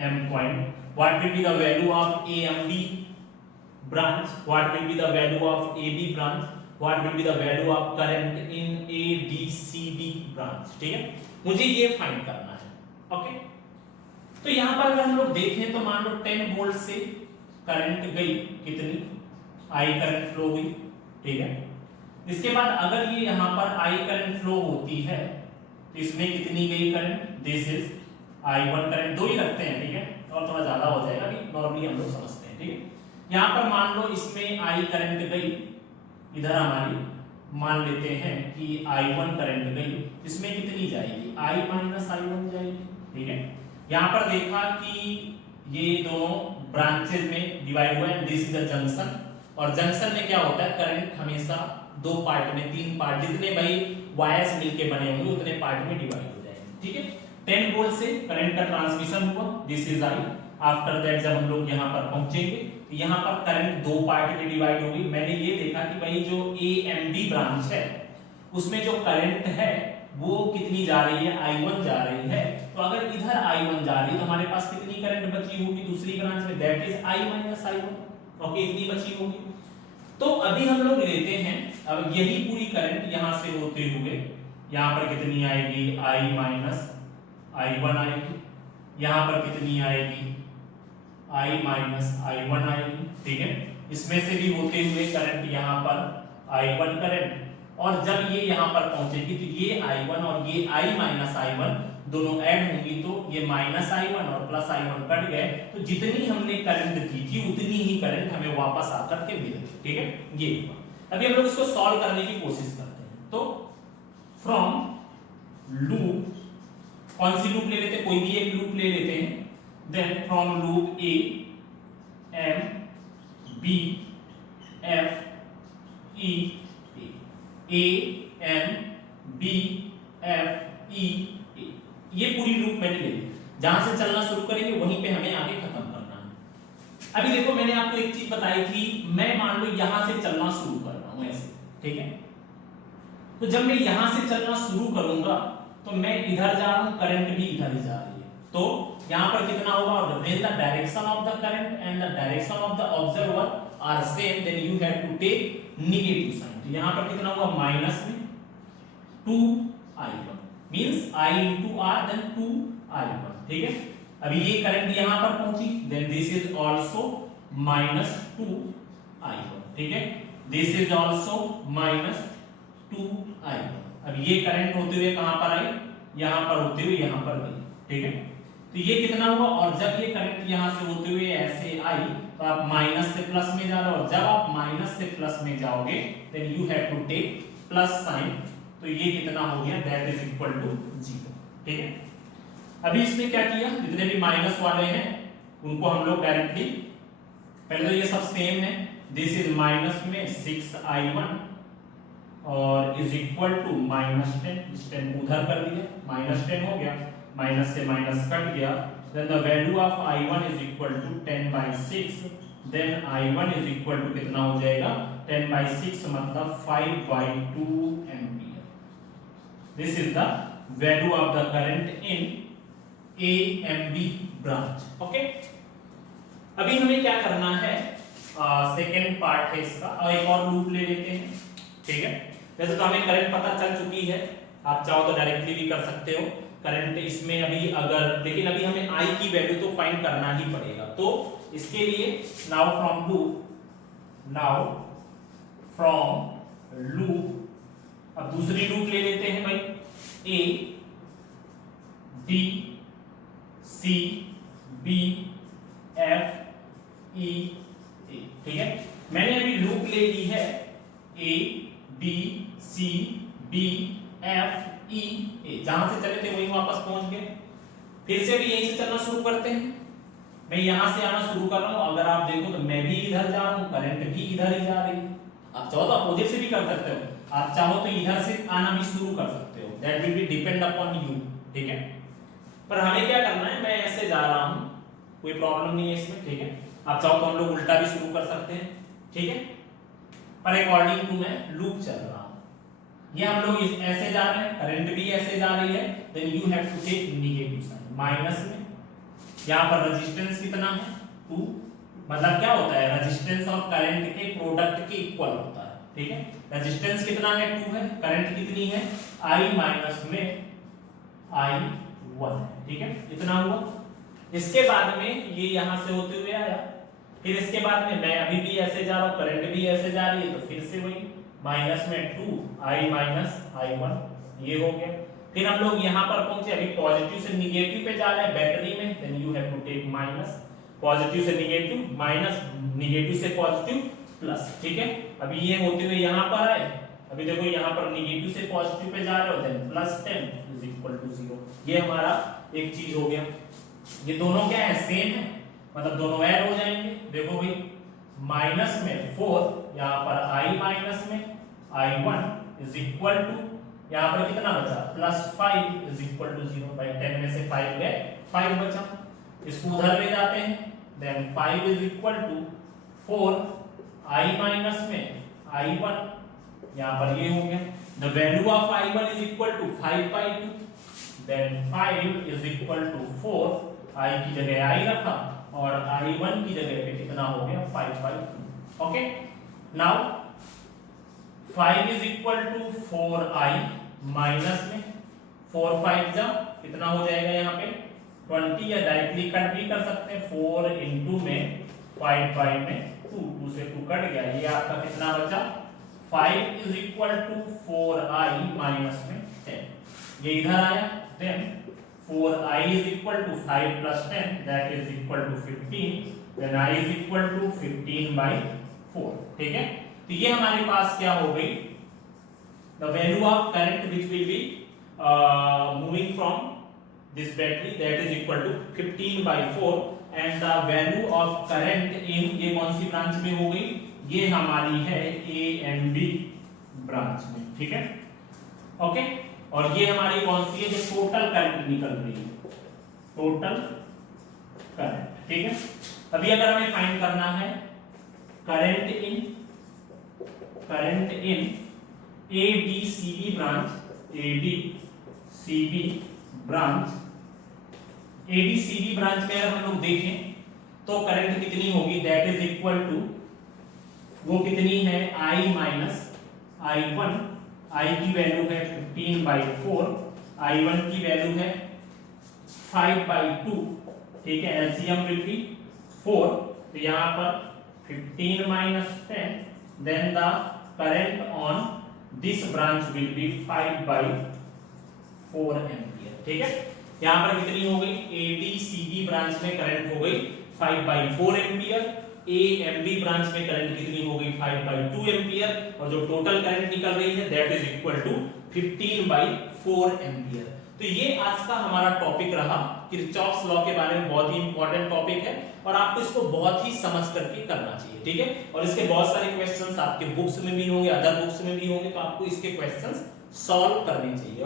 M point, what will be the value of A M B branch, what will be the value of AB branch, what will be the value of current in ADCB branch। ठीक है, मुझे ये find करना है। Okay, तो यहां पर अगर हम लोग देखें तो मान लो 10 वोल्ट से करंट गई कितनी, आई करंट फ्लो हुई। ठीक है, इसके बाद अगर ये यहां पर आई करंट फ्लो होती है तो इसमें कितनी गई current, this is I1 current, दो ही रखते हैं। ठीक है, और थोड़ा ज्यादा हो जाएगा, अभी नॉर्मली हम लोग समझते हैं। ठीक है, यहां पर मान लो इसमें आई करंट गई इधर हमारी मान लेते हैं कि I1 करंट गई, इसमें कितनी जाएगी, I माइनस I1 जाएगी। ठीक है, यहाँ पर देखा कि ये दोनों ब्रांचेज में डिवाइड हुआ है, दिस इज द जंक्शन, और जंक्शन में क्या होता है, करंट हमेशा दो पार्ट में, तीन पार्ट, जितने भाई वायर्स मिलके बने होंगे उतने पार्ट में डिवाइड हो जाएंगे। ठीक है, 10 वोल्ट से करंट का ट्रांसमिशन हुआ, this is I. After that जब हम लोग यहाँ पर पहुंचेंगे तो यहाँ पर करंट दो पार्ट में डिवाइड होगी। मैंने ये देखा कि भाई जो AMB ब्रांच है उसमें जो करंट है वो कितनी जा रही है, I1 जा रही है। तो अगर इधर I1 जा रही है तो हमारे पास कितनी करंट बची होगी दूसरी ब्रांच में, that is I minus I1। Okay, इतनी बची होगी। तो अभी हम लोग लेते हैं, अब यही पूरी करंट यहां से होते हुए यहां पर कितनी आएगी, I माइनस I1 आएगी, यहां पर कितनी आएगी, I माइनस I1 आएगी। ठीक है, इसमें से भी होते हुए करंट यहां पर I1 करंट, और जब ये यहां पर पहुंचेगी तो ये I1 और ये I माइनस I1 दोनों ऐड होंगी, तो ये माइनस I1 और प्लस I1 कट गए, तो जितनी हमने करंट दी थी उतनी ही करंट हमें वापस आकर के मिलेगी। ठीक है, ये अभी हम लोग इसको सॉल्व करने की कोशिश करते हैं। तो फ्रॉम लूप, कौन सी लूप ले लेते हैं, कोई भी एक लूप ले लेते हैं, then from loop A M B F E A M B F E A, ये पूरी लूप मैंने ले ली। जहां से चलना शुरू करेंगे वहीं पे हमें आगे खत्म करना है। अभी देखो मैंने आपको एक चीज बताई थी, मैं मान लो यहां से चलना शुरू कर रहा हूं ऐसे, ठीक है, तो जब मैं यहां से चलना शुरू करूंगा तो मैं इधर जा रहा हूं, करंट भी इधर ही जा रही है, तो यहां पर कितना होगा, when the direction of the current and the direction of the observer are same then you have to take negative sign। तो यहां पर कितना होगा, माइनस में 2I1 means I into R then 2I1। ठीक है, अभी ये करंट यहां पर पहुंची, then this is also minus 2I1। ठीक है, this is also minus 2I1। अब ये करंट होते हुए कहां पर आई, यहां पर होते हुए यहां पर गई। ठीक है, तो ये कितना हुआ, और जब ये करंट यहां से होते हुए ऐसे आई तो आप माइनस से प्लस में जा रहे हो, और जब आप माइनस से प्लस में जाओगे then you have to take plus sign, तो ये कितना हो गया, दैट इज इक्वल टू 0। ठीक है, अभी इसमें क्या किया, जितने भी माइनस वाले हैं उनको हम लोग डायरेक्टली, पहले तो ये सब सेम है, दिस इज माइनस में 6I1 और इज इक्वल टू माइनस 10 उधर कर दिया, माइनस 10 हो गया, माइनस से माइनस कट गया, then the value of I1 is equal to 10/6, then I1 is equal to कितना हो जाएगा, 10/6 मतलब 5/2 ampere. This is the value of the current in AMB branch। okay, अभी हमें क्या करना है, सेकेंड पार्ट है इसका, और एक और लूप ले लेते हैं। ठीक है, वैसे तो हमें करंट पता चल चुकी है, आप चाहो तो डायरेक्टली भी कर सकते हो करंट इसमें अभी अगर, लेकिन अभी हमें I की वैल्यू तो फाइंड करना ही पड़ेगा। तो इसके लिए नाउ फ्रॉम लूप, अब दूसरी लूप ले लेते हैं भाई, A B C B F E A। ठीक है, मैंने अभी लूप ले ली है A B C B F E A, जहां से चले थे वहीं वापस पहुंच गए। फिर से भी यहीं से चलना शुरू करते हैं, मैं यहां से आना शुरू कर रहा हूं, अगर आप देखो तो मैं भी इधर जा रहा हूं, करंट भी इधर ही जा रही है। आप चाहो तो अपोजिट से भी कर सकते हो, आप चाहो तो इधर से आना भी शुरू कर सकते हो, that will be depend upon you. ठीक है, पर हमें क्या करना है, मैं ऐसे जा रहा हूं, कोई प्रॉब्लम नहीं है इसमें। ठीक है, आप चाहो तो हम लोग उल्टा भी शुरू कर सकते हैं। ठीक है, पर अकॉर्डिंग टू मैं लूप चल रहा हूं, ये हम लोग ऐसे जा रहे हैं, करंट भी ऐसे जा रही है, then you have to take negative sign, minus में यहां पर रेजिस्टेंस कितना है, 2, मतलब क्या होता है, रेजिस्टेंस और करंट के प्रोडक्ट के इक्वल होता है। ठीक है, रेजिस्टेंस कितना है, 2 है, करंट कितनी है, I माइनस में I1 है। ठीक है, इतना हुआ। इसके बाद में ये यहां से होते हुए आया, फिर इसके बाद में मैं अभी भी ऐसे जा रहा हूं, करंट भी ऐसे जा रही है, तो फिर से वही माइनस में 2I माइनस I1, ये हो गया। फिर हम लोग यहाँ पर पहुंचे, अभी पॉजिटिव से निगेटिव पे जा रहे हैं बैटरी में, then you have to take minus, positive से निगेटिव माइनस, निगेटिव से पॉजिटिव प्लस। ठीक है, अभी ये होते हुए यहाँ पर आए, अभी देखो यहाँ पर नेगेटिव से पॉजिटिव पे जा रहे हो, देन +10 इज इक्वल टू 0। ये हमारा एक चीज हो गया। ये दोनों क्या है, सेम है, मतलब दोनों ऐड हो जाएंगे। देखो भाई माइनस में 4, यहाँ पर i माइनस में i1 इज इक्वल टू, यहाँ पर कितना बचा +5 इज इक्वल टू 0। भाई 10 में से 5 गए, 5 बचा, इसको उधर ले जाते हैं, then 5 is equal to 4 i minus में i1, यहाँ पर ये हो गया। The value of i1 is equal to 5/2, then 5 is equal to 4, i की जगह i रखा और i1 की जगह पे कितना हो गया 5/2। Okay, now 5 is equal to 4i minus में 4 5 जा कितना हो जाएगा यहाँ पे 20, या डायरेक्टली कट भी कर सकते हैं, 4 इंटू में 5/5 में 2 से 2 कट गया, ये आपका कितना बचा 5 is equal to 4i minus में 10, ये इधर आया, then 4i is equal to 5 plus 10 that is equal to 15, then i is equal to 15/4। ठीक है, तो ये हमारे पास क्या हो गई, the value of current which will be moving from this battery that is equal to 15/4 and the value of current in, ये कौन सी ब्रांच में हो गई, ये हमारी है AMB ब्रांच में। ठीक है, ओके, और ये हमारी कौन सी है, जो टोटल करंट निकल रही है, टोटल करंट। ठीक है, अभी अगर हमें फाइंड करना है current in ABCB branch, ABCB branch, ABCD branch में अगर हम लोग देखें तो करंट कितनी होगी, दैट इज इक्वल टू, वो कितनी है I माइनस I1, I की वैल्यू है 15/4, I1 की वैल्यू है 5/2। ठीक है, एलसीएम विल बी 4, तो यहाँ पर 15 minus 10, then the current on this branch will be 5/4 ampere. ठीक है, यहाँ पर कितनी हो गई, ABCD ब्रांच में करंट हो गई 5/4 एम्पियर, AMB ब्रांच में करंट कितनी हो गई 5/2 एम्पियर, और जो टोटल करंट निकल रही है that is equal to 15/4 ampere. तो ये आज का हमारा टॉपिक रहा किरचॉफ्स लॉ के बारे में, बहुत ही इंपॉर्टेंट टॉपिक है और आपको इसको बहुत ही समझ करके करना चाहिए। ठीक है, और इसके बहुत सारे क्वेश्चंस आपके बुक्स में भी होंगे, अदर बुक्स में भी होंगे, तो आपको इसके क्वेश्चंस सॉल्व करने चाहिए।